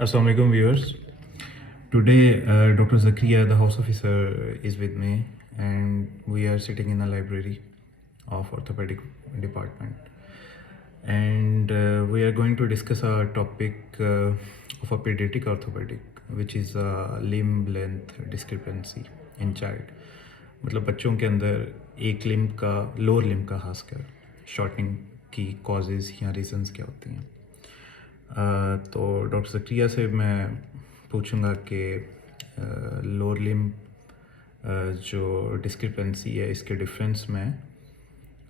Assalamu alaikum viewers. Today, Dr. Zakria, the house officer, is with me, and we are sitting in a library of orthopedic department, and we are going to discuss a topic of a pediatric orthopedic, which is limb length discrepancy in child. मतलब बच्चों के अंदर एक limb का lower limb का खासकर shortening की causes या रीजंस क्या होती हैं. तो डॉक्टर ज़करिया से मैं पूछूंगा कि लोअर लिम्ब जो डिस्क्रिपेंसी है इसके डिफरेंस में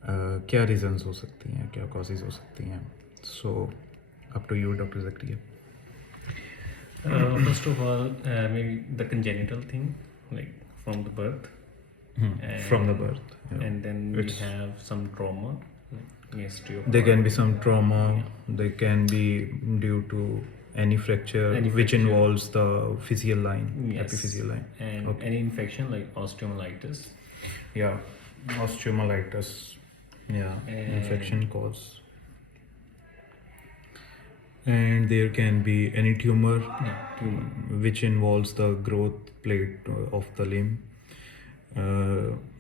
क्या रीजंस हो सकती हैं, क्या कॉजेज़ हो सकती हैं. So up to you doctor Zakaria. First of all, maybe the congenital thing, like from the birth. From the birth, yeah. And then we have some trauma, like history of. There can be some trauma. They can be due to any fracture, which involves the physical line, Yes. epiphyseal line. And any infection like osteomyelitis. Yeah, osteomyelitis. Yeah, And- infection cause. And there can be any tumor, Tumor. which involves the growth plate of the limb,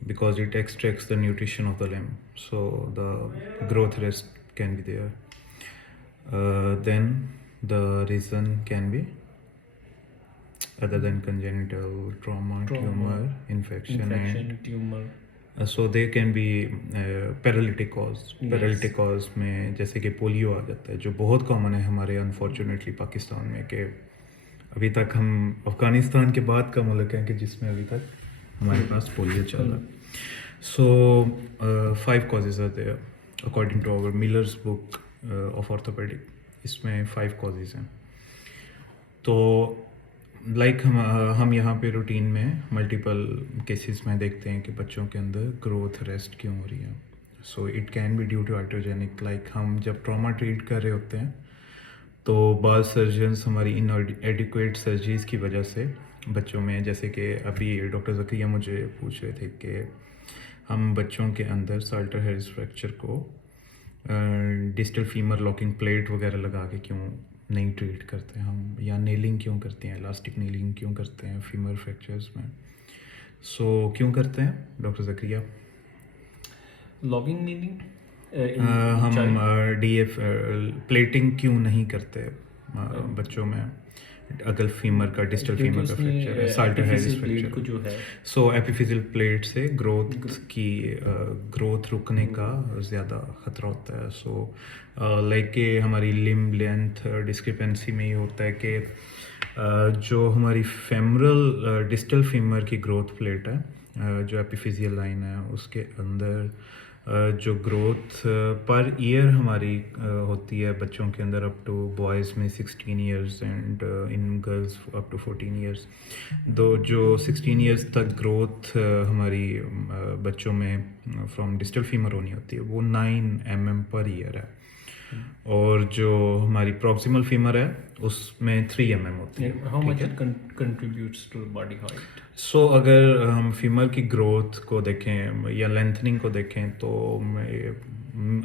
because it extracts the nutrition of the limb, so the growth rest can be there. Then the reason can be other than congenital trauma, tumor, infection, Infection, tumor. so there can be paralytic cause. Yes. Paralytic cause में जैसे कि polio आ जाता है, जो बहुत common है हमारे unfortunately Pakistan में, कि अभी तक हम अफ़गानिस्तान के बाद का मुल्क है कि जिसमें अभी तक हमारे पास पोलियो चल रहा है. सो 5 causes are there according to our Miller's book of orthopedic. इसमें 5 causes हैं. तो लाइक हम यहाँ पे रूटीन में मल्टीपल केसेस में देखते हैं कि बच्चों के अंदर ग्रोथ रेस्ट क्यों हो रही है. So it can be due to iatrogenic, like हम जब ट्रॉमा ट्रीट कर रहे होते हैं तो बाज़ सर्जन्स हमारी इनएडिक्वेट सर्जरीज़ की वजह से बच्चों में, जैसे कि अभी डॉक्टर ज़करिया मुझे पूछ रहे थे कि हम बच्चों के अंदर साल्टर हेरिस फ्रैक्चर को डिस्टल फीमर लॉकिंग प्लेट वगैरह लगा के क्यों नहीं ट्रीट करते हम, या नेलिंग क्यों करते हैं, इलास्टिक नेलिंग क्यों करते हैं फीमर फ्रैक्चर्स में. सो क्यों करते हैं डॉक्टर ज़करिया? Logging meaning. हम डीएफ प्लेटिंग क्यों नहीं करते बच्चों में अगर फीमर का डिस्टल फीमर का फ्रैक्चर है, साल्टर हेरिस फ्रैक्चर को जो है. सो एपिफिजियल प्लेट से ग्रोथ रुकने का ज़्यादा ख़तरा होता है. सो लाइक कि हमारी लिम्ब लेंथ डिस्क्रिपेंसी में ये होता है कि जो हमारी फेमरल डिस्टल फीमर की ग्रोथ प्लेट है, जो एपिफिजियल लाइन है, उसके अंदर जो ग्रोथ पर ईयर हमारी होती है बच्चों के अंदर अप टू बॉयज़ में 16 years and in girls up to 14 years. जो 16 इयर्स तक ग्रोथ हमारी बच्चों में फ्रॉम डिस्टल फीमर होनी होती है वो 9 mm पर ईयर है, और जो हमारी प्रॉक्सिमल फीमर है उसमें 3 mm होती है. How much it contributes to body height? सो अगर हम फीमर की ग्रोथ को देखें या लेंथनिंग को देखें तो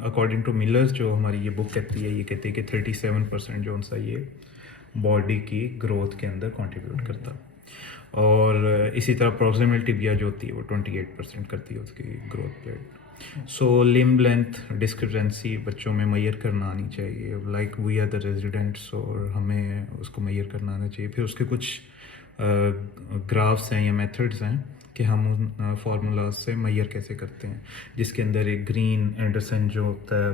अकॉर्डिंग टू मिलर्स जो हमारी ये बुक कहती है, ये कहती है कि 37% जो उनसा ये बॉडी की ग्रोथ के अंदर कंट्रीब्यूट करता है, और इसी तरह प्रॉक्सिमल टिबिया जो होती है वो 28% करती है उसकी growth plate. So limb length discrepancy बच्चों में मेजर करना आनी चाहिए, like we are the residents, और हमें उसको मेजर करना आना चाहिए. फिर उसके कुछ ग्राफ्स हैं या मेथड्स हैं कि हम उन फार्मूलाज से मेजर कैसे करते हैं, जिसके अंदर एक ग्रीन एंडरसन जो होता है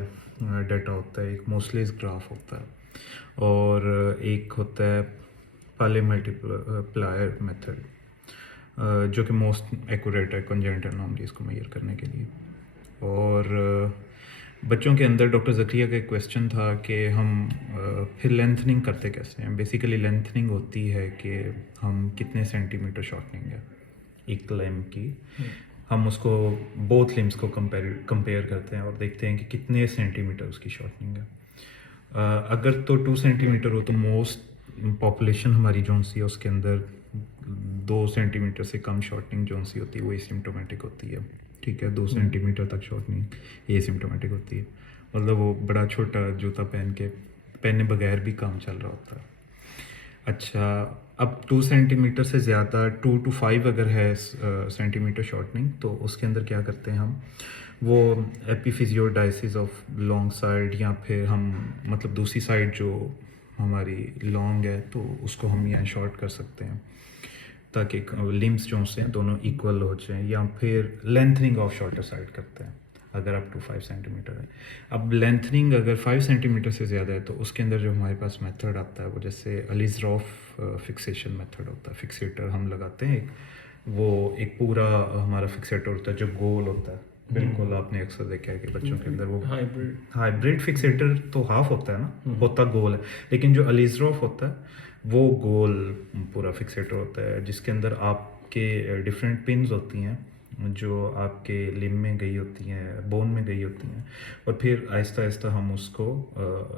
डाटा होता है, एक मोस्लेस ग्राफ होता है, और एक होता है पाले मल्टीप्लायर मेथड जो कि मोस्ट एक्यूरेट है कंजेनिटल एनोमलीज को मेजर करने के लिए. और बच्चों के अंदर डॉक्टर ज़करिया का एक क्वेश्चन था कि हम फिर लेंथनिंग करते कैसे हैं. बेसिकली लेंथनिंग होती है कि हम कितने सेंटीमीटर शॉर्टनिंग है एक लिम्ब की, हम उसको बोथ लिम्स को कंपेयर करते हैं और देखते हैं कि कितने सेंटीमीटर उसकी शॉर्टनिंग है. अगर तो 2 सेंटीमीटर हो तो मोस्ट पॉपुलेशन हमारी जौन सी है उसके अंदर 2 सेंटीमीटर से कम शॉर्टनिंग जौन सी होती है वो एसिम्प्टोमेटिक होती है. ठीक है, 2 सेंटीमीटर तक शॉर्टनिंग एसिम्प्टोमेटिक होती है, मतलब वो बड़ा छोटा जूता पहने बगैर भी काम चल रहा होता है. अच्छा, अब 2 सेंटीमीटर से ज़्यादा 2 टू 5 अगर है सेंटीमीटर शॉर्टनिंग, तो उसके अंदर क्या करते हैं हम, वो एपिफिजियोडाइसिस ऑफ लॉन्ग साइड, या फिर हम मतलब दूसरी साइड जो हमारी लॉन्ग है तो उसको हम यहाँ शॉर्ट कर सकते हैं ताकि लिम्स जो से हैं दोनों इक्वल हो जाएं, या फिर लेंथनिंग ऑफ शॉर्टर साइड करते हैं अगर अप टू 5 सेंटीमीटर है। अब लेंथनिंग अगर 5 सेंटीमीटर से ज़्यादा है तो उसके अंदर जो हमारे पास मेथड आता है वो जैसे अलिज़रॉफ फिक्सेशन मेथड होता है। फिक्सेटर हम लगाते हैं वो एक पूरा हमारा फिक्सेटर होता है जो गोल होता है, बिल्कुल आपने अक्सर देखा है कि बच्चों के अंदर वो हाइब्रिड फिक्सेटर तो हाफ होता है ना, होता गोल है, लेकिन जो अलिज़रॉफ होता है वो गोल पूरा फिक्सेटर होता है जिसके अंदर आपके डिफरेंट पिन्स होती हैं जो आपके लिम में गई होती हैं, बोन में गई होती हैं, और फिर आहिस्ता आहिस्ता हम उसको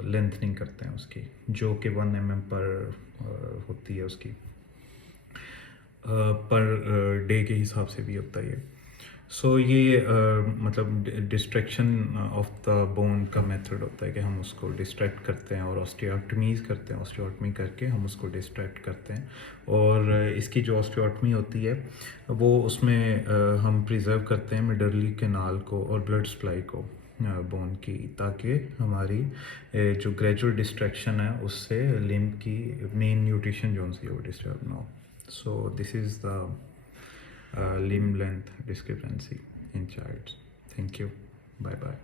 लेंथनिंग करते हैं उसकी, जो कि 1 mm पर होती है उसकी, पर डे के हिसाब से भी होता है ये। सो ये मतलब डिस्ट्रैक्शन ऑफ द बोन का मेथड होता है कि हम उसको डिस्ट्रैक्ट करते हैं और ऑस्टियोटमीज़ करते हैं, ऑस्टियोटमी करके हम उसको डिस्ट्रैक्ट करते हैं। और इसकी जो ऑस्टियोटमी होती है वो उसमें हम प्रिजर्व करते हैं मिडरली कैनाल को और ब्लड सप्लाई को बोन की, ताकि हमारी जो ग्रेजुअल डिस्ट्रैक्शन है उससे लिम्ब की मेन न्यूट्रिशन जो सी वो डिस्टर्ब ना हो। So this is the limb length discrepancy in childs. Thank you. Bye bye.